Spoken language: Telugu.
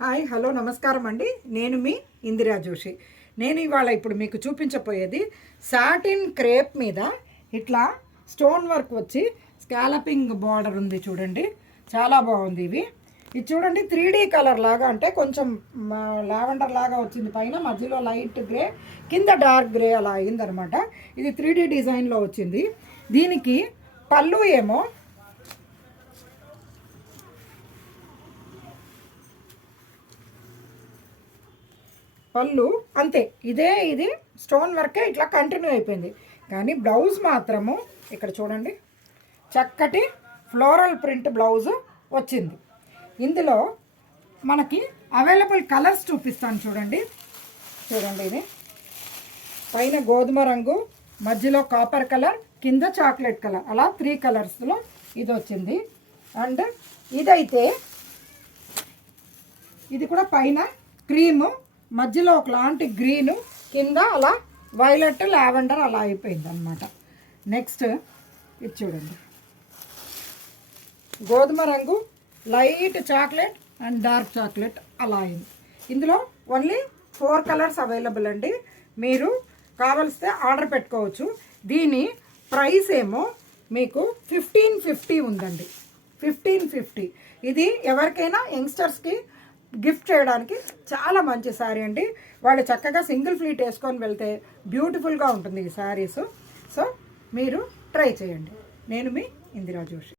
హాయ్ హలో నమస్కారం అండి. నేను మీ ఇందిరా జోషి. నేను ఇవాళ ఇప్పుడు మీకు చూపించబోయేది సాటిన్ క్రేప్ మీద ఇట్లా స్టోన్ వర్క్ వచ్చి స్కాలపింగ్ బార్డర్ ఉంది చూడండి. చాలా బాగుంది. ఇది చూడండి 3D కలర్ లాగా, అంటే కొంచెం లావెండర్ లాగా వచ్చింది. పైన మధ్యలో లైట్ గ్రే, కింద డార్క్ గ్రే అలా అయిందనమాట. ఇది 3D డిజైన్లో వచ్చింది. దీనికి పళ్ళు ఏమో పళ్ళు అంతే, ఇది స్టోన్ వర్కే ఇట్లా కంటిన్యూ అయిపోయింది. కానీ బ్లౌజ్ మాత్రము ఇక్కడ చూడండి, చక్కటి ఫ్లోరల్ ప్రింట్ బ్లౌజ్ వచ్చింది. ఇందులో మనకి అవైలబుల్ కలర్స్ చూపిస్తాను చూడండి. ఇది పైన గోధుమ రంగు, మధ్యలో కాపర్ కలర్, కింద చాక్లెట్ కలర్, అలా 3 కలర్స్లో ఇది వచ్చింది. అండ్ ఇదైతే ఇది కూడా పైన క్రీము, మధ్యలో ఒకలాంటి గ్రీను, కింద అలా వైలెట్ లావెండర్ అలా అయిపోయింది అనమాట. నెక్స్ట్ ఇది చూడండి, గోధుమ రంగు, light chocolate and dark chocolate అలా అయింది. ఇందులో ఓన్లీ 4 కలర్స్ అవైలబుల్ అండి. మీరు కావలిస్తే ఆర్డర్ పెట్టుకోవచ్చు. దీని ప్రైస్ ఏమో మీకు 1550 ఉందండి. 1550. ఇది ఎవరికైనా యంగ్స్టర్స్కి గిఫ్ట్ చేయడానికి చాలా మంచి శారీ అండి. వాళ్ళు చక్కగా సింగిల్ ఫ్లీట్ వేసుకొని వెళ్తే బ్యూటిఫుల్గా ఉంటుంది ఈ శారీస్. సో మీరు ట్రై చేయండి. నేను మీ ఇందిరా జోషి.